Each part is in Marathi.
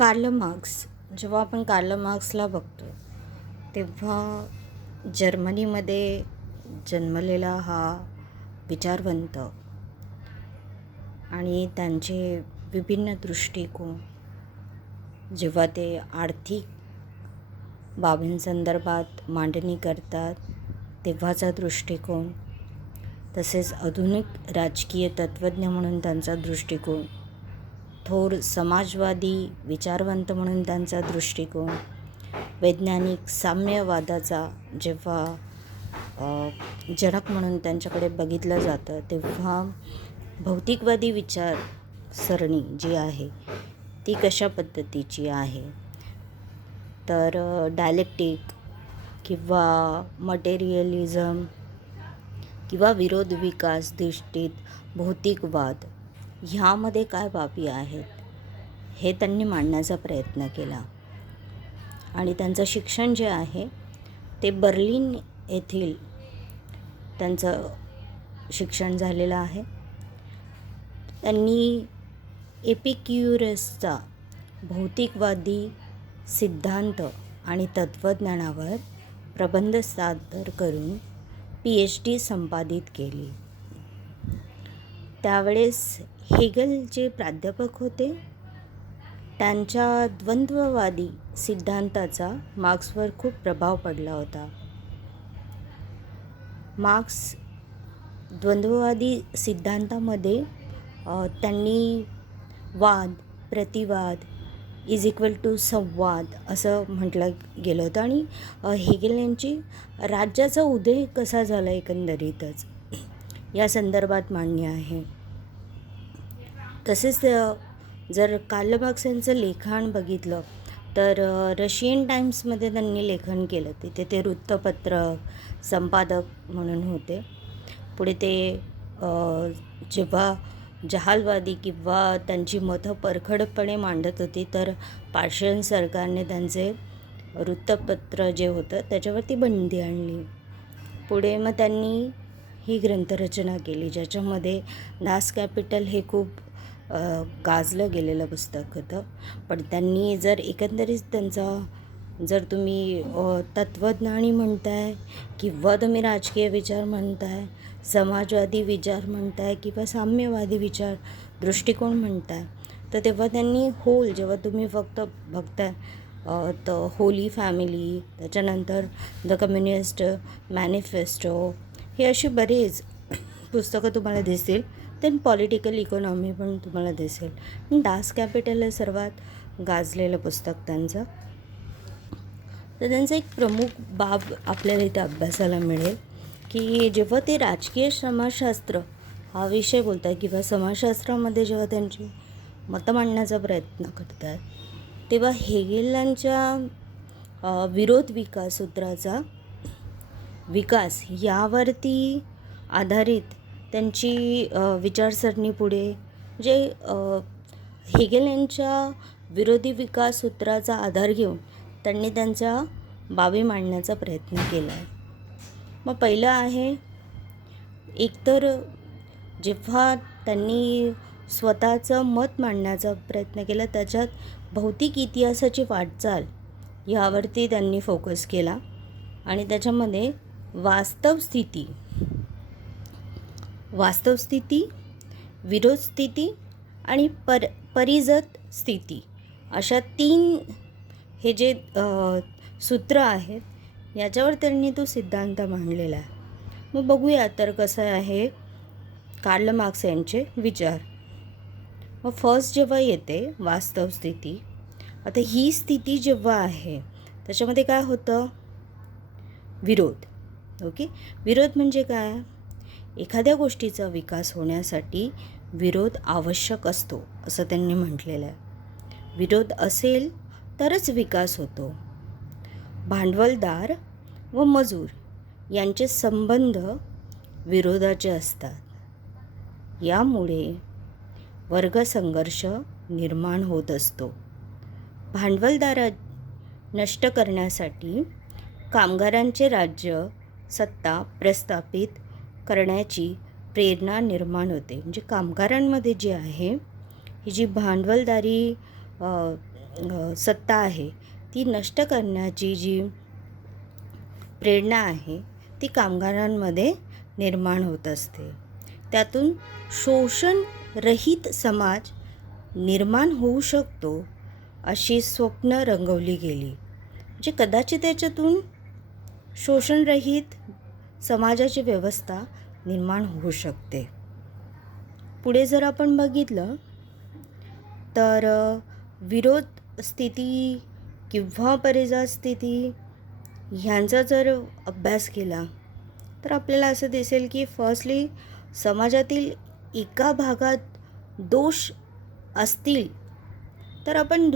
Karl Marx. जेव्हा आपण कार्ल मार्क्सला बघतो तेव्हा जर्मनीमध्ये जन्मलेला हा विचारवंत आणि त्यांचे विभिन्न दृष्टिकोन, जेव्हा ते आर्थिक बाबींसंदर्भात मांडणी करतात तेव्हाचा दृष्टिकोन, तसेच आधुनिक राजकीय तत्त्वज्ञ म्हणून त्यांचा दृष्टिकोन, थोर समाजवादी विचारवंत म्हणून त्यांचा दृष्टिकोन, वैज्ञानिक साम्यवादाचा जेव्हा जनक म्हणून त्यांच्याकडे बघितलं जातं, तेव्हा भौतिकवादी विचारसरणी जी आहे ती कशा पद्धतीची आहे, तर डायलेक्टिक किंवा मटेरियलिझम किंवा विरोध विकास दृष्टीत भौतिकवाद ह्यामध्ये काय बाबी आहेत हे त्यांनी मांडण्याचा प्रयत्न केला. आणि त्यांचं शिक्षण जे आहे ते बर्लिन येथील त्यांचं शिक्षण झालेलं आहे. त्यांनी एपिक्युरसचा भौतिकवादी सिद्धांत आणि तत्त्वज्ञानावर प्रबंध सादर करून PhD संपादित केली. त्यावेळेस हेगल जे प्राध्यापक होते त्यांच्या द्वंद्ववादी सिद्धांताचा मार्क्सवर खूप प्रभाव पडला होता. मार्क्स द्वंद्ववादी सिद्धांतामध्ये त्यांनी वाद, प्रतिवाद इज इक्वल टू संवाद असं म्हटलं गेलं होतं. आणि हेगेल यांची राज्याचा उदय कसा झाला एकंदरीतच या संदर्भात मांडणी आहे. तसेच जर कार्ल मार्क्स यांचं लेखन बघितलं तर रशियन टाइम्समध्ये त्यांनी लेखन केलं. तिथे ते वृत्तपत्र संपादक म्हणून होते. पुढे ते जेव्हा जहालवादी किंवा त्यांची मतं परखडपणे मांडत होती तर पार्शियन सरकारने त्यांचे वृत्तपत्र जे होतं त्याच्यावरती बंदी आणली. पुढे मग त्यांनी ही ग्रंथरचना केली ज्याच्यामध्ये दास कॅपिटल हे खूप गाजलं गेलेलं पुस्तक होतं. पण त्यांनी जर एकंदरीत त्यांचा जर तुम्ही तत्त्वज्ञानी म्हणताय किंवा तुम्ही राजकीय विचार म्हणताय, समाजवादी विचार म्हणताय किंवा साम्यवादी विचार दृष्टिकोन म्हणताय, तर तेव्हा त्यांनी जेव्हा तुम्ही फक्त बघताय तर होली फॅमिली, त्याच्यानंतर द कम्युनिस्ट मॅनिफेस्टो, हे अशी बरेच पुस्तकं तुम्हाला दिसतील. देन पॉलिटिकल इकॉनॉमी पण तुम्हाला दिसेल. दास कॅपिटल हे सर्वात गाजलेलं पुस्तक त्यांचं. तर त्यांचा एक प्रमुख बाब आपल्याला इथे अभ्यासाला मिळेल की जेव्हा ते राजकीय समाजशास्त्र हा विषय बोलतात किंवा समाजशास्त्रामध्ये जेव्हा त्यांची मतं मांडण्याचा प्रयत्न करतात तेव्हा हेगेलांच्या विरोध विकास सूत्राचा विकास यावरती आधारित त्यांची विचारसरणी पुढे जे हेगेल यांच्या विरोधी विकास सूत्राचा आधार घेऊन त्यांनी त्यांच्या बाबी मांडण्याचा प्रयत्न केला आहे. मग पहिलं आहे, एकतर जेव्हा त्यांनी स्वतःचं मत मांडण्याचा प्रयत्न केला त्याच्यात भौतिक इतिहासाची वाटचाल यावरती त्यांनी फोकस केला आणि त्याच्यामध्ये वास्तव स्थिती, विरोध स्थिती आणि परिजत स्थिती अशा 3 हे जे सूत्र आहेत याच्यावर त्यांनी तो सिद्धांत मांडलेला आहे. मग बघूया तर कसं आहे कार्ल मार्क्स यांचे विचार. मग फर्स्ट जेव्हा येते वास्तव स्थिती, आता ही स्थिती जेव्हा आहे त्याच्यामध्ये काय होतं, विरोध. ओके, विरोध म्हणजे काय, एखाद्या गोष्टीचा विकास होण्यासाठी विरोध आवश्यक असतो असं त्यांनी म्हटलेलं आहे. विरोध असेल तरच विकास होतो. भांडवलदार व मजूर यांचे संबंध विरोधाचे असतात. यामुळे वर्गसंघर्ष निर्माण होत असतो. भांडवलदारा नष्ट करण्यासाठी कामगारांचे राज्य सत्ता प्रस्थापित करण्याची प्रेरणा निर्माण होते. म्हणजे कामगारांमध्ये जी आहे ही जी भांडवलदारी सत्ता आहे ती नष्ट करण्याची जी प्रेरणा आहे ती कामगारांमध्ये निर्माण होत असते. त्यातून शोषणरहित समाज निर्माण होऊ शकतो अशी स्वप्न रंगवली गेली. म्हणजे कदाचित त्याच्यातून शोषणरहित समाजाची व्यवस्था निर्माण होऊ शकते. पुढे जर आपण बघितलं तर विरोध स्थिती किंवा परिजा स्थिती ह्यांचा जर अभ्यास केला तर आपल्याला असं दिसेल की फर्स्टली समाजातील एका भागात दोष असतील तर आपण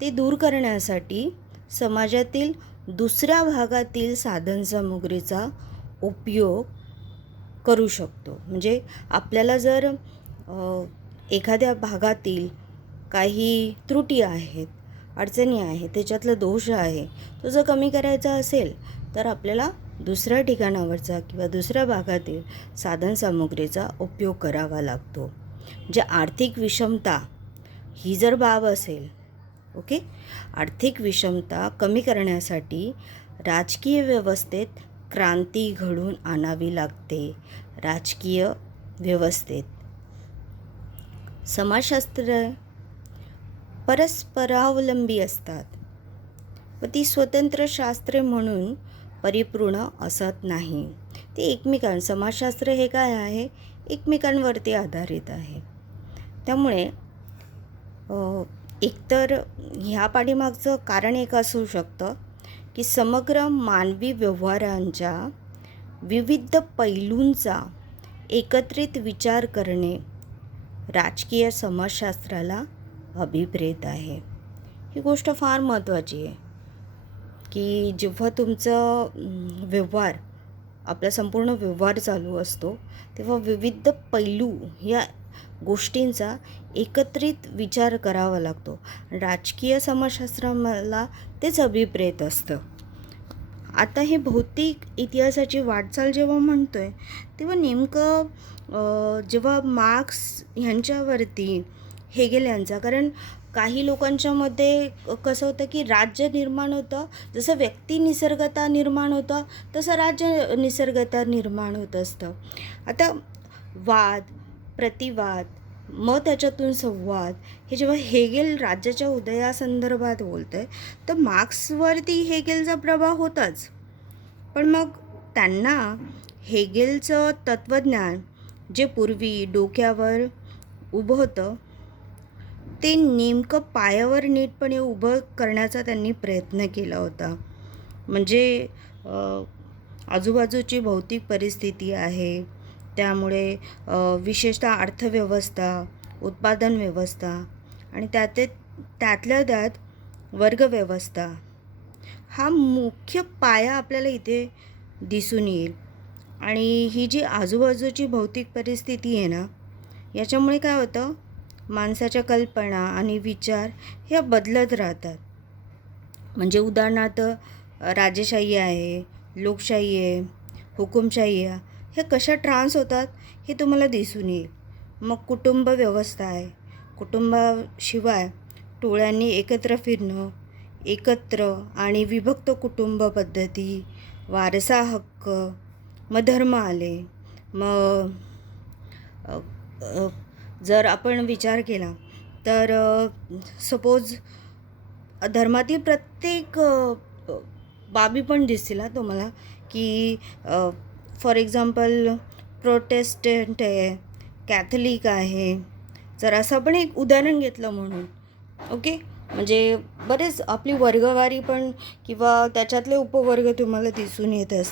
ते दूर करण्यासाठी समाजातील दुसऱ्या भागातील साधनसामुग्रीचा उपयोग करू शकतो. म्हणजे आपल्याला जर एखाद्या भागातील काही त्रुटी आहेत, अडचणी आहेत, त्याच्यातलं दोष आहे, तो जर कमी करायचा असेल तर आपल्याला दुसऱ्या ठिकाणावरचा किंवा दुसऱ्या भागातील साधनसामुग्रीचा उपयोग करावा लागतो. म्हणजे आर्थिक विषमता ही जर बाब असेल, ओके, आर्थिक विषमता कमी करण्यासाठी राजकीय व्यवस्थेत क्रांती घडून आणावी लागते. राजकीय व्यवस्थेत समाजशास्त्र परस्परावलंबी असतात व ती स्वतंत्र शास्त्रे म्हणून परिपूर्ण असत नाही. ते समाजशास्त्र हे काय आहे, एकमेकांवरती आधारित आहे. त्यामुळे एकतर ह्या पाठीमागचं कारण एक असू शकतं की समग्र मानवी व्यवहारांच्या विविध पैलूंचा एकत्रित विचार करणे राजकीय समाजशास्त्राला अभिप्रेत आहे. ही गोष्ट फार महत्त्वाची आहे की जेव्हा तुमचं व्यवहार, आपला संपूर्ण व्यवहार चालू असतो तेव्हा विविध पैलू या गोष्टींचा एकत्रित विचार करावा लागतो. राजकीय समाजशास्त्राला तेच अभिप्रेत असतं. आता हे भौतिक इतिहासाची वाटचाल जेव्हा म्हणतोय तेव्हा नेमकं जेव्हा मार्क्स ह्यांच्यावरती हेगेल यांचा, कारण काही लोकांच्या मध्ये कसं होतं की राज्य निर्माण होतं, जसं व्यक्ती निसर्गता निर्माण होतं तसं राज्य निसर्गता निर्माण होत असतं. आता वाद, प्रतिवाद, मग त्याच्यातून संवाद, हे जेव्हा हेगेल राज्याच्या उदयासंदर्भात बोलत आहे तर मार्क्सवरती हेगेलचा प्रभाव होताच. पण मग त्यांना हेगेलचं तत्त्वज्ञान जे पूर्वी डोक्यावर उभं होतं ते नेमकं पायावर नीटपणे उभं करण्याचा त्यांनी प्रयत्न केला होता. म्हणजे आजूबाजूची भौतिक परिस्थिती आहे, त्यामुळे विशेषतः अर्थव्यवस्था, उत्पादन व्यवस्था आणि त्यातल्या त्यात वर्गव्यवस्था हा मुख्य पाया आपल्याला इथे दिसून येईल. आणि ही जी आजूबाजूची भौतिक परिस्थिती आहे ना, याच्यामुळे काय होतं, माणसाच्या कल्पना आणि विचार ह्या बदलत राहतात. म्हणजे उदाहरणार्थ राजेशाही आहे, लोकशाही आहे, हुकुमशाही आहे, ह्या कशा ट्रान्स होतात हे तुम्हाला दिसून येईल. मग कुटुंब व्यवस्था आहे, कुटुंबाशिवाय टोळ्यांनी एकत्र फिरणं, एकत्र आणि विभक्त कुटुंब पद्धती, वारसा हक्क, मग धर्म आले. मग जर आपण विचार केला तर सपोज धर्मातील प्रत्येक बाबी पण दिसतील तुम्हाला की फॉर एक्झाम्पल प्रोटेस्टंट आहे, कॅथलिक आहे, जर असं आपण एक उदाहरण घेतलं म्हणून, ओके. म्हणजे बरेच आपली वर्गवारी पण किंवा त्याच्यातले उपवर्ग तुम्हाला दिसून येत असतात.